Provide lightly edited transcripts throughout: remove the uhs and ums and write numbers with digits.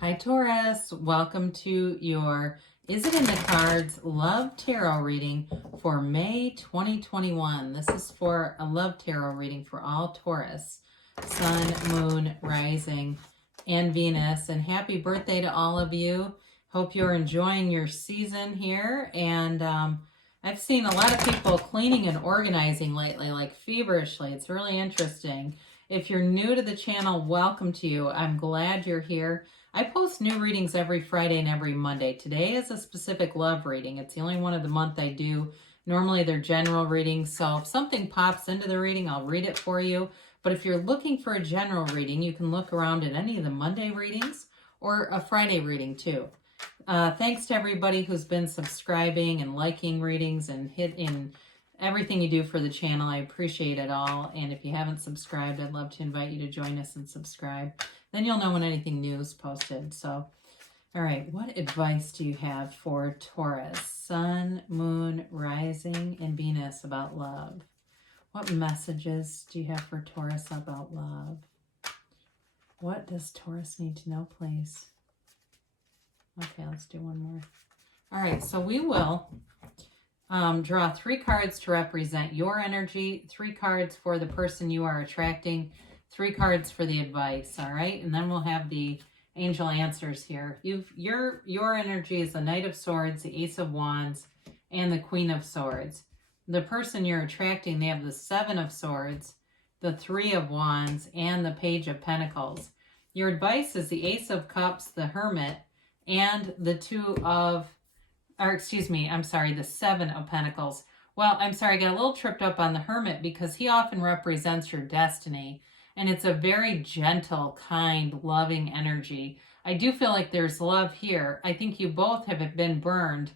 Hi Taurus, welcome to your Is It in the Cards Love Tarot reading for May 2021. This is for a love tarot reading for all Taurus, Sun, Moon, Rising, and Venus. And happy birthday to all of you. Hope you're enjoying your season here. And I've seen a lot of people cleaning and organizing lately, like feverishly. It's really interesting. If you're new to the channel, welcome to you. I'm glad you're here. I post new readings every Friday and every Monday. Today is a specific love reading. It's the only one of the month I do. Normally they're general readings, so if something pops into the reading, I'll read it for you. But if you're looking for a general reading, you can look around at any of the Monday readings or a Friday reading too. Thanks to everybody who's been subscribing and liking readings and hitting everything you do for the channel. I appreciate it all. And if you haven't subscribed, I'd love to invite you to join us and subscribe. Then you'll know when anything new is posted. So, all right, what advice do you have for Taurus, Sun, Moon, Rising, and Venus about love? What messages do you have for Taurus about love? What does Taurus need to know, please? Okay, let's do one more. All right, so we will draw 3 cards to represent your energy, 3 cards for the person you are attracting, 3 cards for the advice, all right? And then we'll have the angel answers here. Your energy is the Knight of Swords, the Ace of Wands, and the Queen of Swords. The person you're attracting, they have the 7 of Swords, the 3 of Wands, and the Page of Pentacles. Your advice is the Ace of Cups, the Hermit, and the the 7 of Pentacles. Well, I'm sorry, I got a little tripped up on the Hermit because he often represents your destiny. And it's a very gentle, kind, loving energy. I do feel like there's love here. I think you both have been burned.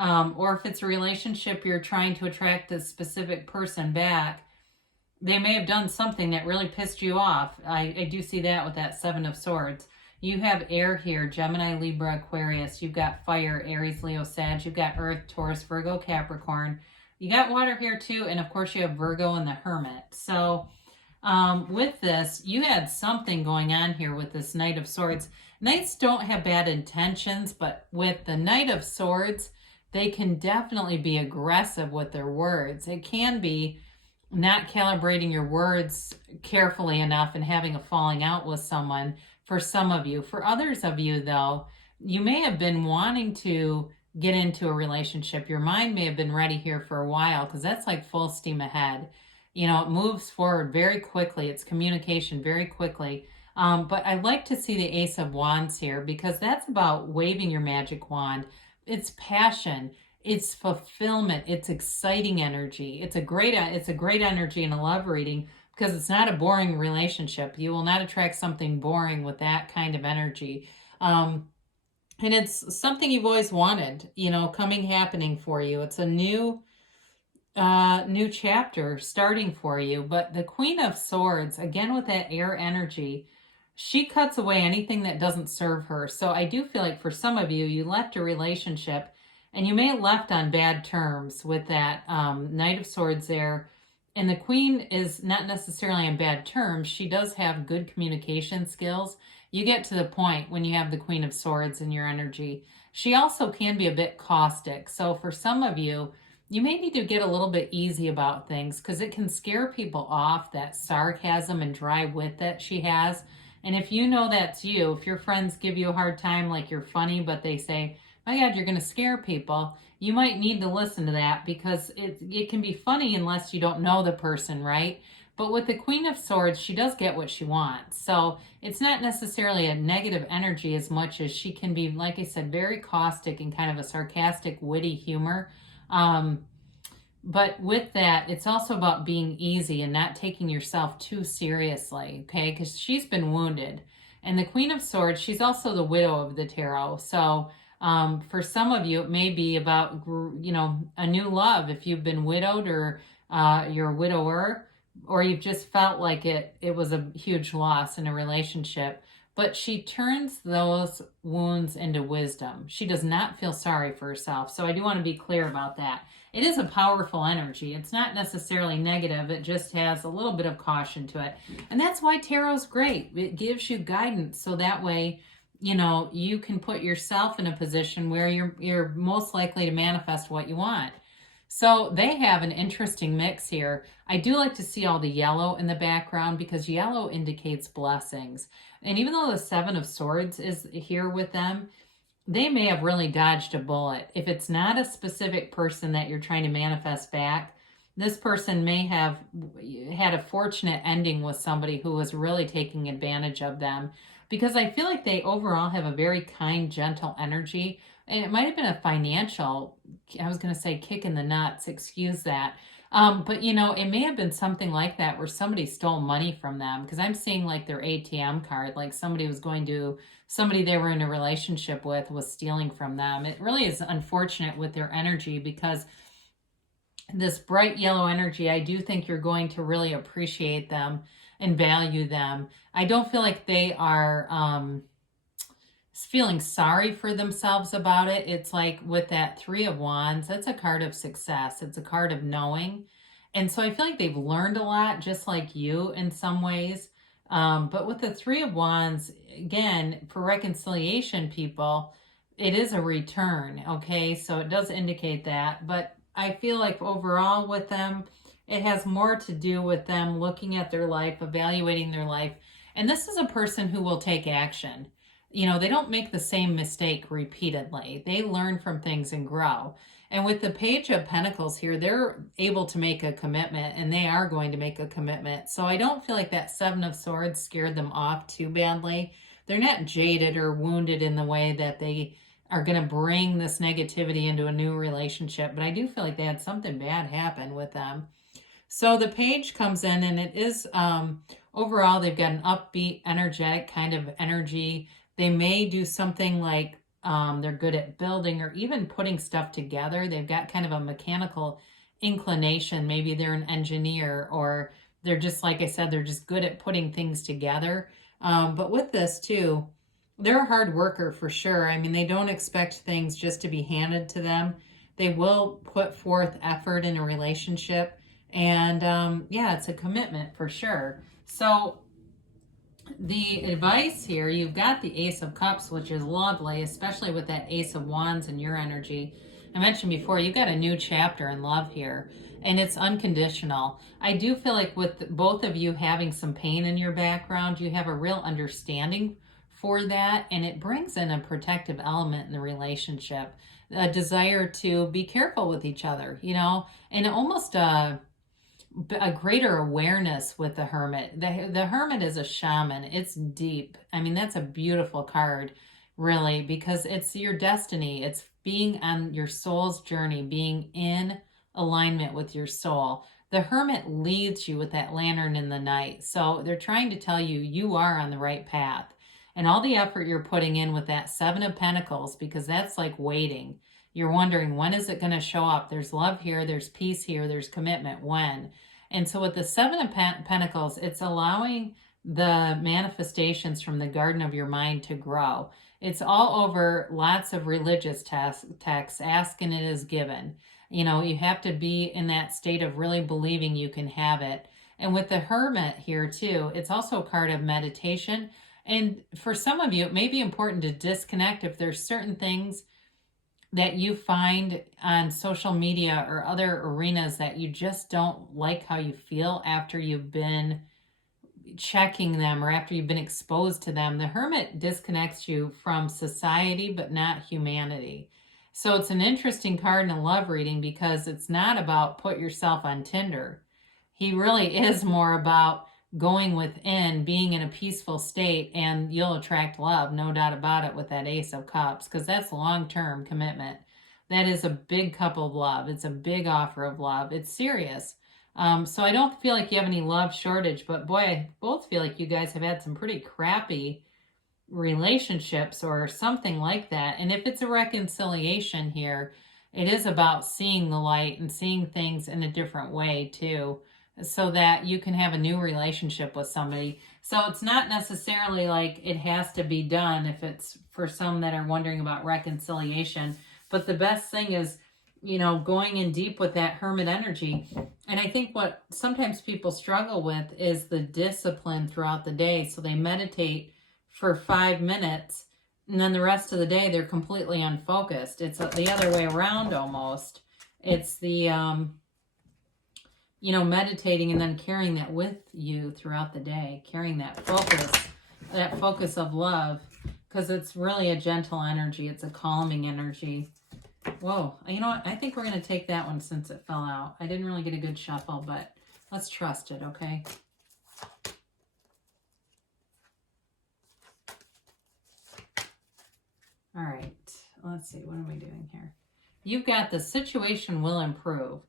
Or if it's a relationship you're trying to attract a specific person back, they may have done something that really pissed you off. I do see that with that 7 of Swords. You have air here, Gemini, Libra, Aquarius. You've got fire, Aries, Leo, Sag. You've got Earth, Taurus, Virgo, Capricorn. You got water here too. And of course you have Virgo and the Hermit. So with this, you had something going on here with this Knight of Swords. Knights don't have bad intentions, but with the Knight of Swords, they can definitely be aggressive with their words. It can be not calibrating your words carefully enough and having a falling out with someone for some of you. For others of you, though, you may have been wanting to get into a relationship. Your mind may have been ready here for a while because that's like full steam ahead. You know, it moves forward very quickly. It's communication very quickly. But I like to see the Ace of Wands here because that's about waving your magic wand. It's passion. It's fulfillment. It's exciting energy. It's a great energy in a love reading because it's not a boring relationship. You will not attract something boring with that kind of energy. And it's something you've always wanted, you know, happening for you. It's a new chapter starting for you. But the Queen of Swords, again with that air energy, she cuts away anything that doesn't serve her. So I do feel like for some of you, you left a relationship and you may have left on bad terms with that Knight of Swords there. And the Queen is not necessarily on bad terms. She does have good communication skills. You get to the point when you have the Queen of Swords in your energy. She also can be a bit caustic. So for some of you, you may need to get a little bit easy about things because it can scare people off, that sarcasm and dry wit that she has. And if you know that's you, if your friends give you a hard time like you're funny, but they say, my God, you're going to scare people, you might need to listen to that because it can be funny unless you don't know the person, right? But with the Queen of Swords, she does get what she wants. So it's not necessarily a negative energy as much as she can be, like I said, very caustic and kind of a sarcastic, witty humor. But with that, it's also about being easy and not taking yourself too seriously, okay? Because she's been wounded. And the Queen of Swords, she's also the widow of the tarot. So for some of you, it may be about, you know, a new love. If you've been widowed or you're a widower, or you've just felt like it was a huge loss in a relationship. But she turns those wounds into wisdom. She does not feel sorry for herself. So I do want to be clear about that. It is a powerful energy. It's not necessarily negative. It just has a little bit of caution to it. And that's why tarot's great. It gives you guidance. So that way you know, you can put yourself in a position where you're most likely to manifest what you want. So they have an interesting mix here. I do like to see all the yellow in the background because yellow indicates blessings. And even though the Seven of Swords is here with them, they may have really dodged a bullet. If it's not a specific person that you're trying to manifest back, this person may have had a fortunate ending with somebody who was really taking advantage of them, because I feel like they overall have a very kind, gentle energy. And it might have been a financial, I was going to say kick in the nuts, excuse that. But you know, it may have been something like that where somebody stole money from them, because I'm seeing like their ATM card, like somebody they were in a relationship with was stealing from them. It really is unfortunate with their energy, because this bright yellow energy, I do think you're going to really appreciate them and value them. I don't feel like they are feeling sorry for themselves about it. It's like with that Three of Wands, that's a card of success. It's a card of knowing. And so I feel like they've learned a lot, just like you in some ways. But with the Three of Wands, again, for reconciliation people, it is a return, okay? So it does indicate that. But I feel like overall with them, it has more to do with them looking at their life, evaluating their life. And this is a person who will take action. You know, they don't make the same mistake repeatedly. They learn from things and grow. And with the Page of Pentacles here, they're able to make a commitment, and they are going to make a commitment. So I don't feel like that Seven of Swords scared them off too badly. They're not jaded or wounded in the way that they are going to bring this negativity into a new relationship. But I do feel like they had something bad happen with them. So the Page comes in, and it is, overall, they've got an upbeat, energetic kind of energy. They may do something like they're good at building or even putting stuff together. They've got kind of a mechanical inclination. Maybe they're an engineer, or they're just, like I said, they're just good at putting things together. But with this too, they're a hard worker for sure. I mean, they don't expect things just to be handed to them. They will put forth effort in a relationship. And yeah, it's a commitment for sure. So the advice here, you've got the Ace of Cups, which is lovely, especially with that Ace of Wands and your energy. I mentioned before, you've got a new chapter in love here, and it's unconditional. I do feel like with both of you having some pain in your background, you have a real understanding for that, and it brings in a protective element in the relationship, a desire to be careful with each other, you know, and almost a greater awareness with the Hermit. The Hermit is a shaman. It's deep. I mean, that's a beautiful card, really, because it's your destiny. It's being on your soul's journey, being in alignment with your soul. The Hermit leads you with that lantern in the night. So they're trying to tell you, you are on the right path. And all the effort you're putting in with that Seven of Pentacles, because that's like waiting. You're wondering, when is it going to show up? There's love here, there's peace here, there's commitment. When? And so with the Seven of Pentacles, it's allowing the manifestations from the garden of your mind to grow. It's all over lots of religious texts, ask and it is given. You know, you have to be in that state of really believing you can have it. And with the Hermit here too, it's also a card of meditation. And for some of you, it may be important to disconnect if there's certain things that you find on social media or other arenas that you just don't like how you feel after you've been checking them or after you've been exposed to them. The Hermit disconnects you from society, but not humanity. So it's an interesting card in a love reading, because it's not about put yourself on Tinder. He really is more about going within, being in a peaceful state, and you'll attract love, no doubt about it, with that Ace of Cups, because that's long-term commitment. That is a big cup of love. It's a big offer of love. It's serious. So I don't feel like you have any love shortage, but boy, I both feel like you guys have had some pretty crappy relationships or something like that. And if it's a reconciliation here, it is about seeing the light and seeing things in a different way too, so that you can have a new relationship with somebody. So it's not necessarily like it has to be done if it's for some that are wondering about reconciliation. But the best thing is, you know, going in deep with that Hermit energy. And I think what sometimes people struggle with is the discipline throughout the day. So they meditate for 5 minutes And then the rest of the day, they're completely unfocused. It's the other way around almost. It's the, you know, meditating and then carrying that with you throughout the day, carrying that focus of love, because it's really a gentle energy. It's a calming energy. Whoa, you know what? I think we're going to take that one since it fell out. I didn't really get a good shuffle, but let's trust it, okay? All right, let's see. What am I doing here? You've got the situation will improve.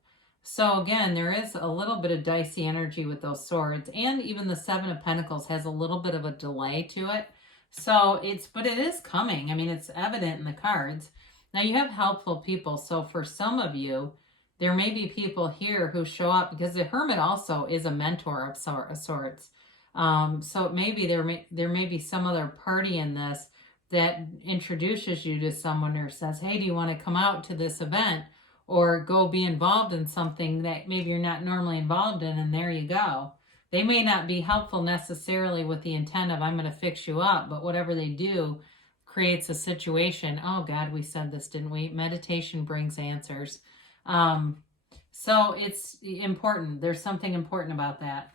So again, there is a little bit of dicey energy with those swords, and even the Seven of Pentacles has a little bit of a delay to it. So but it is coming. I mean, it's evident in the cards. Now you have helpful people. So for some of you, there may be people here who show up, because the Hermit also is a mentor of sorts. So it may be there may be some other party in this that introduces you to someone or says, hey, do you want to come out to this event or go be involved in something that maybe you're not normally involved in, and there you go. They may not be helpful necessarily with the intent of I'm going to fix you up, but whatever they do creates a situation. Oh God, we said this, didn't we? Meditation brings answers. So it's important. There's something important about that.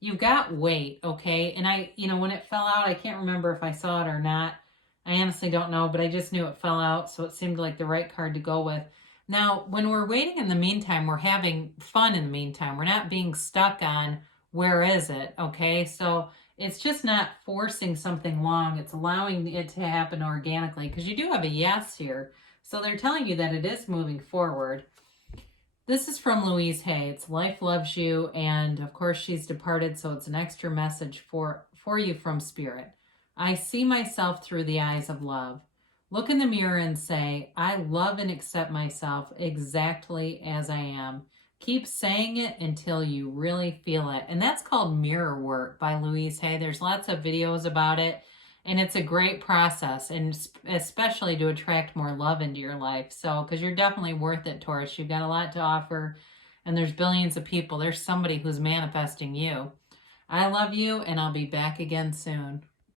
You've got weight, okay? And you know, when it fell out, I can't remember if I saw it or not. I honestly don't know, but I just knew it fell out, so it seemed like the right card to go with. Now, when we're waiting in the meantime, we're having fun in the meantime. We're not being stuck on where is it, okay? So it's just not forcing something long. It's allowing it to happen organically, because you do have a yes here. So they're telling you that it is moving forward. This is from Louise Hay. It's Life Loves You, and of course she's departed, so it's an extra message for you from Spirit. I see myself through the eyes of love. Look in the mirror and say, I love and accept myself exactly as I am. Keep saying it until you really feel it. And that's called Mirror Work by Louise Hay. There's lots of videos about it, and it's a great process, and especially to attract more love into your life. So, because you're definitely worth it, Taurus. You've got a lot to offer, and there's billions of people. There's somebody who's manifesting you. I love you, and I'll be back again soon.